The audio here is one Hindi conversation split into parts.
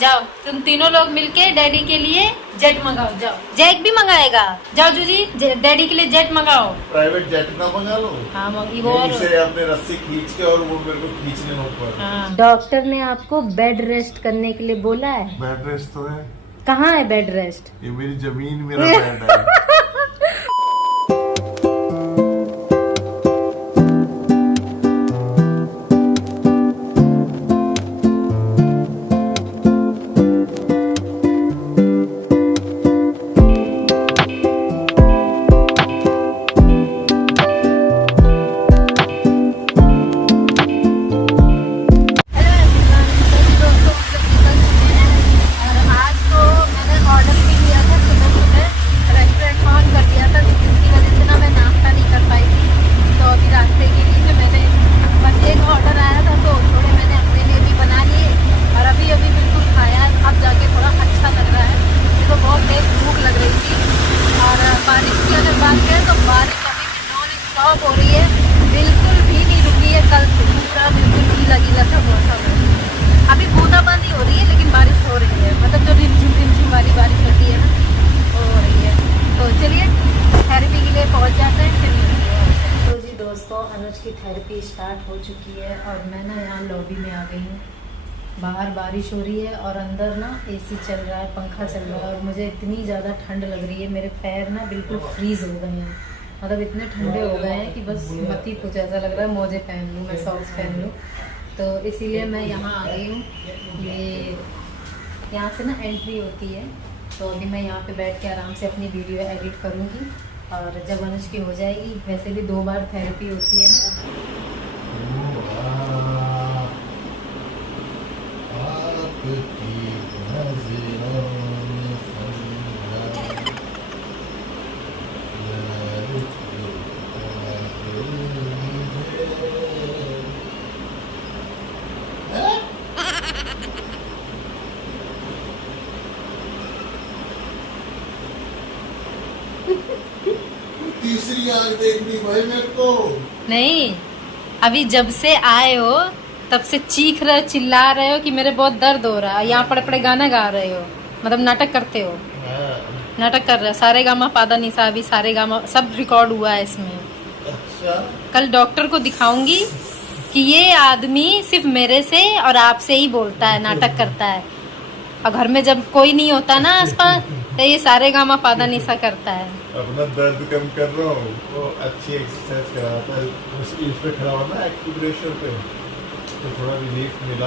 जाओ तुम तीनों लोग मिलके डैडी के लिए जेट मंगाओ। जाओ, जैक भी मंगाएगा। जाओ जूजी, डैडी के लिए जेट मंगाओ। प्राइवेट जेट ना मंगा लो। हाँ इसे अपने रस्सी खींच के और वो मेरे को खींचने हो ऊपर। हाँ। डॉक्टर ने आपको बेड रेस्ट करने के लिए बोला है। बेड रेस्ट तो है। कहाँ है बेड रेस्ट? ये मेरी जमीन मेरा बेड है। हो रही है, बिल्कुल भी नहीं रुकी है। कल से पूरा बिल्कुल गीला गीला सा मौसम है। अभी बूंदाबांदी हो रही है लेकिन बारिश हो रही है, मतलब जो रिमझिम वाली बारिश होती है ना वो हो रही है। तो चलिए थेरेपी के लिए पहुंच जाते हैं, फिर मिलते हैं। तो जी दोस्तों, अनुज की थेरेपी स्टार्ट हो चुकी है और मैं ना यहाँ लॉबी में आ गई हूँ। बाहर बारिश हो रही है और अंदर ना एसी चल रहा है, पंखा चल रहा है और मुझे इतनी ज़्यादा ठंड लग रही है। मेरे पैर ना बिल्कुल फ्रीज हो गए हैं, मतलब इतने ठंडे हो गए हैं कि बस मत ही कुछ। ऐसा लग रहा है मोजे पहन लूँ, मैं सॉक्स पहन लूँ। तो इसीलिए मैं यहाँ आ गई हूँ। ये यहाँ से ना एंट्री होती है, तो अभी मैं यहाँ पे बैठ के आराम से अपनी वीडियो एडिट करूँगी और जब अनुज की हो जाएगी, वैसे भी 2 बार थेरेपी होती है ना। तीसरी आग देख दी भाई मेरे को। नहीं, अभी जब से आए हो तब से चीख रहे हो, चिल्ला रहे हो कि मेरे बहुत दर्द हो रहा है। यहाँ पड़े पड़े गाना गा रहे हो, मतलब नाटक करते हो। नाटक कर रहे हो। सारे गामा पादा निशा भी सारे गामा सब रिकॉर्ड हुआ है इसमें। अच्छा। कल डॉक्टर को दिखाऊंगी कि ये आदमी सिर्फ मेरे से और आपसे ही बोलता है, नाटक करता है, और घर में जब कोई नहीं होता ना आसपास तो ये सारे गामा पादा निशा करता है। अपना दर्द कम कर रहा हूँ, वो अच्छी एक्सरसाइज कराता है। उस पे खड़ा हो ना एक्यूप्रेशर पे, तो थोड़ा रिलीफ मिला।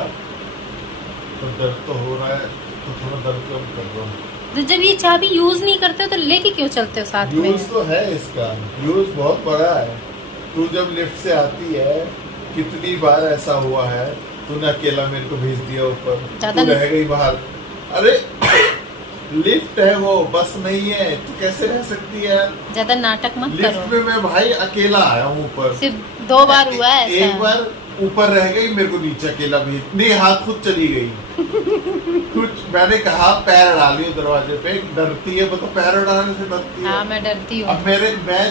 तो दर्द तो हो रहा है, तो थोड़ा दर्द कम कर रहा हूँ। तो जब ये चाबी यूज नहीं करते हो तो लेके क्यों चलते हो साथ में? यूज तो है इसका, यूज बहुत बड़ा है। तू जब लिफ्ट से आती है, कितनी बार ऐसा हुआ है, तूने अकेला मेरे को भेज दिया ऊपर, तू रह गई बाहर। अरे लिफ्ट है वो, बस नहीं है, तू कैसे रह सकती है? ज्यादा नाटक मत करो। लिफ्ट में मैं भाई अकेला आया हूँ ऊपर, सिर्फ 2 बार हुआ है ऐसा। एक बार ऊपर रह गई, मेरे को नीचे अकेला भेज, नहीं हाथ खुद चली गई। कुछ मैंने कहा पैर डाली दरवाजे पे, डरती है, मतलब पैर डालने से डरती है। हाँ, मैं डरती हूँ। अब मैं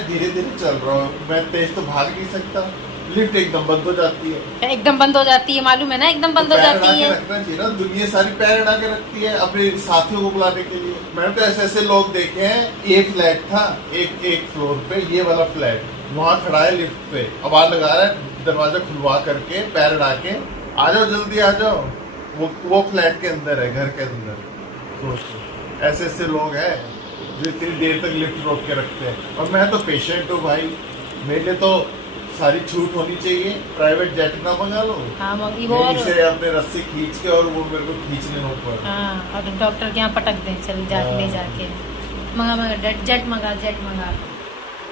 धीरे धीरे चल रहा हूँ, मैं तेज तो भाग नहीं सकता। लिफ्ट एकदम बंद हो जाती है। एकदम बंद हो जाती है, मालूम है ना, एकदम बंद हो जाती है। रखना चाहिए ना, दुनिया सारी पैर अड़ा के रखती है अपने साथियों को बुलाने के लिए। मैंने तो ऐसे ऐसे लोग देखे हैं। ये फ्लैट था एक फ्लोर पे, ये वाला फ्लैट, वहाँ खड़ा है लिफ्ट पे, आवाज लगा रहा है, दरवाजा खुलवा करके पैर अड़ा के, आ जाओ जल्दी आ जाओ। वो फ्लैट के अंदर है, घर के अंदर। सोचो, ऐसे ऐसे लोग हैं जो इतनी देर तक लिफ्ट रोक के रखते हैं। और मैं तो पेशेंट हूँ भाई, मेरे लिए तो सारी छूट होनी चाहिए। प्राइवेट जेट ना मंगा लो। हाँ, वो इसे अपने रस्सी खींच के और वो मेरे को खींचने हो ऊपर। हाँ, और डॉक्टर के यहाँ पटक दे, चल जाके ले जाके मंगा जेट मंगा।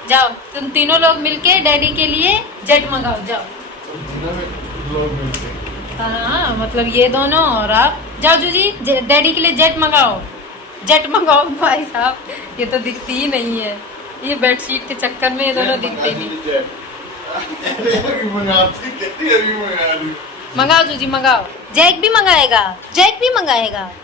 जाओ तुम तीनों लोग मिलके डैडी के लिए जेट मंगाओ। जाओ लोग मिलते। हाँ, मतलब ये दोनों और आप। जाओ जूजी, डैडी के लिए जेट मंगाओ। भाई साहब, ये तो दिखती ही नहीं है, ये बेडशीट के चक्कर में ये दोनों दिखते ही नहीं। मंगाओ जूजी, मंगाओ। जैक भी मंगाएगा।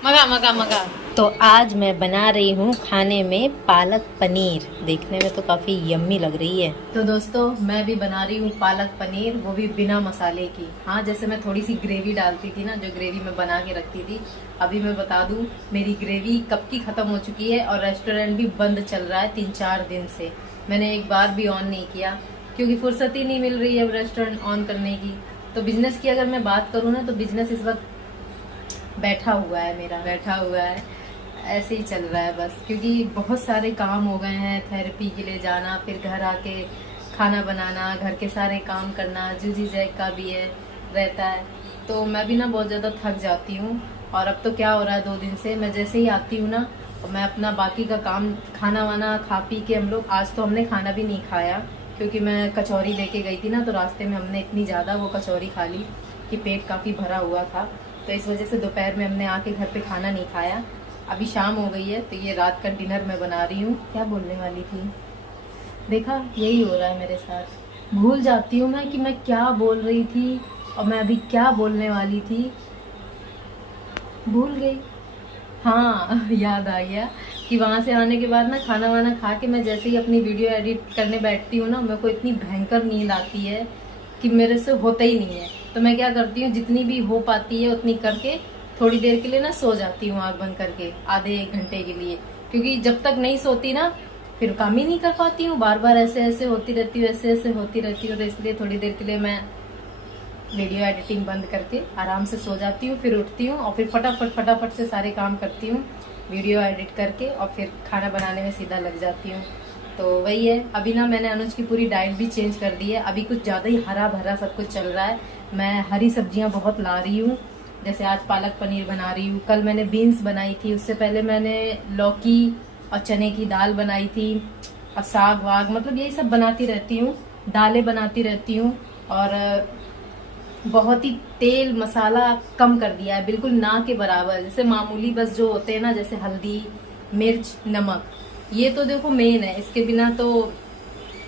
मंगा। तो आज मैं बना रही हूँ खाने में पालक पनीर। देखने में तो काफ़ी यम्मी लग रही है। तो दोस्तों मैं भी बना रही हूँ पालक पनीर, वो भी बिना मसाले की। हाँ, जैसे मैं थोड़ी सी ग्रेवी डालती थी ना, जो ग्रेवी मैं बना के रखती थी, अभी मैं बता दूँ मेरी ग्रेवी कब की ख़त्म हो चुकी है और रेस्टोरेंट भी बंद चल रहा है 3-4 दिन से। मैंने एक बार भी ऑन नहीं किया क्योंकि फुर्सत ही नहीं मिल रही है रेस्टोरेंट ऑन करने की। तो बिजनेस की अगर मैं बात करूँ ना, तो बिजनेस इस वक्त बैठा हुआ है, मेरा बैठा हुआ है, ऐसे ही चल रहा है बस। क्योंकि बहुत सारे काम हो गए हैं, थेरेपी के लिए जाना, फिर घर आके खाना बनाना, घर के सारे काम करना, जूजी जैक का भी है रहता है। तो मैं भी ना बहुत ज़्यादा थक जाती हूँ। और अब तो क्या हो रहा है, 2 दिन से मैं जैसे ही आती हूँ ना, तो मैं अपना बाकी का काम, खाना वाना खा पी के, हम लोग आज तो हमने खाना भी नहीं खाया क्योंकि मैं कचौरी लेके गई थी ना, तो रास्ते में हमने इतनी ज़्यादा वो कचौरी खा ली कि पेट काफ़ी भरा हुआ था। तो इस वजह से दोपहर में हमने आके घर पे खाना नहीं खाया। अभी शाम हो गई है, तो ये रात का डिनर मैं बना रही हूँ। क्या बोलने वाली थी, देखा यही हो रहा है मेरे साथ, भूल जाती हूँ मैं कि मैं क्या बोल रही थी और मैं अभी क्या बोलने वाली थी, भूल गई। हाँ, याद आ गया कि वहाँ से आने के बाद ना खाना वाना खा के मैं जैसे ही अपनी वीडियो एडिट करने बैठती हूँ ना, मेरे को इतनी भयंकर नींद आती है कि मेरे से होता ही नहीं है। तो मैं क्या करती हूँ, जितनी भी हो पाती है उतनी करके थोड़ी देर के लिए ना सो जाती हूँ, आँख बंद करके, आधे 1 घंटे के लिए। क्योंकि जब तक नहीं सोती ना, फिर काम ही नहीं कर पाती हूँ, बार बार ऐसे ऐसे होती रहती हूँ, ऐसे ऐसे होती रहती हूँ। तो इसलिए थोड़ी देर के लिए मैं वीडियो एडिटिंग बंद करके आराम से सो जाती हूँ, फिर उठती हूँ और फिर फटाफट से सारे काम करती हूँ वीडियो एडिट करके, और फिर खाना बनाने में सीधा लग जाती हूँ। तो वही है। अभी ना मैंने अनुज की पूरी डाइट भी चेंज कर दी है। अभी कुछ ज़्यादा ही हरा भरा सब कुछ चल रहा है। मैं हरी सब्जियाँ बहुत ला रही हूँ, जैसे आज पालक पनीर बना रही हूँ, कल मैंने बीन्स बनाई थी, उससे पहले मैंने लौकी और चने की दाल बनाई थी, और साग वाग, मतलब यही सब बनाती रहती हूँ, दालें बनाती रहती हूँ। और बहुत ही तेल मसाला कम कर दिया है, बिल्कुल ना के बराबर। जैसे मामूली बस जो होते हैं ना, जैसे हल्दी, मिर्च, नमक, ये तो देखो मेन है, इसके बिना तो।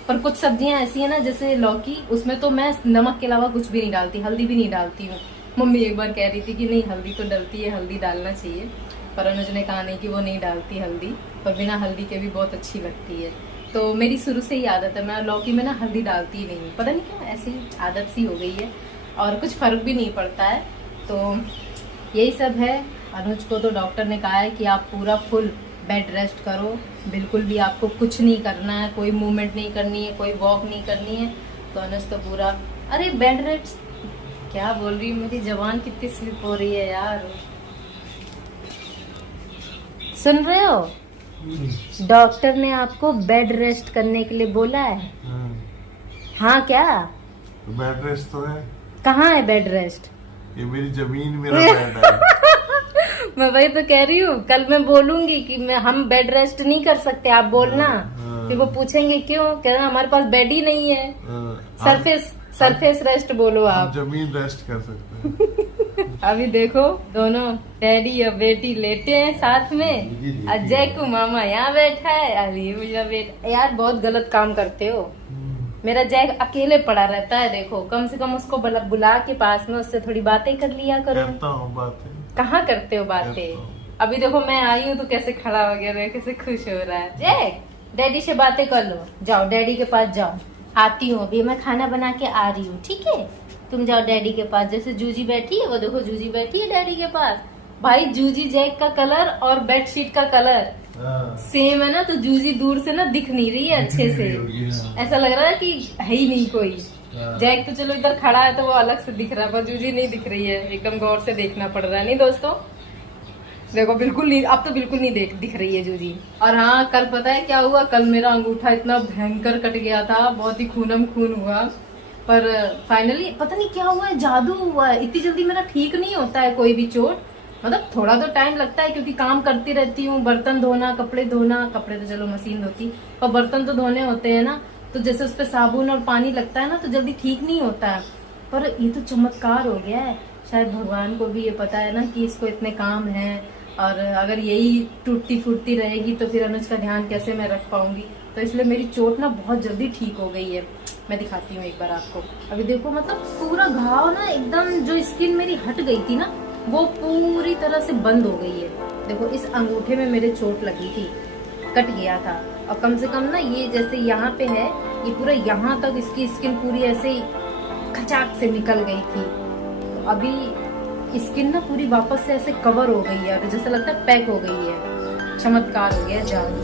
पर कुछ सब्जियां ऐसी है ना, जैसे लौकी, उसमें तो मैं नमक के अलावा कुछ भी नहीं डालती, हल्दी भी नहीं डालती हूँ। मम्मी एक बार कह रही थी कि नहीं हल्दी तो डलती है, हल्दी डालना चाहिए, पर अनुज ने कहा नहीं कि वो नहीं डालती हल्दी, पर बिना हल्दी के भी बहुत अच्छी लगती है। तो मेरी शुरू से ही आदत है, मैं लौकी में ना हल्दी डालती ही नहीं, पता नहीं क्यों, ऐसी आदत सी हो गई है और कुछ फर्क भी नहीं पड़ता है। तो यही सब है। अनुज को तो डॉक्टर ने कहा है कि आप पूरा फुल बेड रेस्ट करो, बिल्कुल भी आपको कुछ नहीं करना है, कोई मूवमेंट नहीं करनी है, कोई वॉक नहीं करनी है। तो अनुज तो पूरा, अरे बेड रेस्ट क्या बोल रही हूँ, मेरी जबान कितनी स्लिप हो रही है यार। सुन रहे हो, डॉक्टर ने आपको बेड रेस्ट करने के लिए बोला है। हाँ क्या, बेड रेस्ट तो है। कहाँ है बेड रेस्ट? ये मेरी जमीन, मेरा बेड है। मैं वही तो कह रही हूँ, कल मैं बोलूंगी कि हम बेड रेस्ट नहीं कर सकते, आप बोलना। फिर वो पूछेंगे क्यों, कहना हमारे पास बेड ही नहीं है। सरफेस रेस्ट बोलो आप। जमीन रेस्ट कर सकते हैं। अभी देखो दोनों डैडी और बेटी लेटे हैं साथ में, अजय को मामा यहाँ बैठा है, अभी मुझे बेटा। यार बहुत गलत काम करते हो, मेरा जैक अकेले पड़ा रहता है। देखो कम से कम उसको बुला के पास में, उससे थोड़ी बातें कर लिया करो। करता हूँ बातें। कहाँ करते हो बातें? अभी देखो मैं आई हूँ तो कैसे खड़ा हो गया, कैसे खुश हो रहा है। जैक डैडी से बातें कर लो, जाओ डैडी के पास जाओ। आती हूँ अभी, मैं खाना बना के आ रही हूँ, ठीक है? तुम जाओ डैडी के पास। जैसे जूजी बैठी है, वो देखो जूजी बैठी है डैडी के पास। भाई जूजी जैक का कलर और बेडशीट का कलर सेम है ना, तो जूजी दूर से ना दिख नहीं रही है अच्छे से, ऐसा लग रहा है कि है ही नहीं कोई। जैक तो चलो इधर खड़ा है तो वो अलग से दिख रहा है, पर जूजी नहीं दिख रही है, एकदम गौर से देखना पड़ रहा है। नहीं दोस्तों देखो, बिल्कुल नहीं, अब तो बिल्कुल नहीं दिख रही है जूजी। और हाँ, कल पता है क्या हुआ, कल मेरा अंगूठा इतना भयंकर कट गया था, बहुत ही खूनम खून हुआ। पर फाइनली पता नहीं क्या हुआ है, जादू हुआ है। इतनी जल्दी मेरा ठीक नहीं होता है कोई भी चोट, मतलब थोड़ा तो टाइम लगता है क्योंकि काम करती रहती हूँ, बर्तन धोना, कपड़े धोना, कपड़े तो चलो मशीन धोती, पर बर्तन तो धोने होते हैं ना, तो जैसे उस पर साबुन और पानी लगता है ना, तो जल्दी ठीक नहीं होता है। पर ये तो चमत्कार हो गया है, शायद भगवान को भी ये पता है ना कि इसको इतने काम है, और अगर यही टूटती फूटती रहेगी तो फिर अनुज का ध्यान कैसे मैं रख पाऊंगी। तो इसलिए मेरी चोट ना बहुत जल्दी ठीक हो गई है। मैं दिखाती हूँ एक बार आपको। अभी देखो, मतलब पूरा घाव ना एकदम, जो स्किन मेरी हट गई थी ना, वो पूरी तरह से बंद हो गई है। देखो इस अंगूठे में मेरे चोट लगी थी, कट गया था, और कम से कम ना ये जैसे यहाँ पे है, ये पूरा यहाँ तक इसकी स्किन पूरी ऐसे ही खचाक से निकल गई थी। तो अभी स्किन ना पूरी वापस से ऐसे कवर हो गई है और जैसे लगता है पैक हो गई है। चमत्कार हो गया जादू।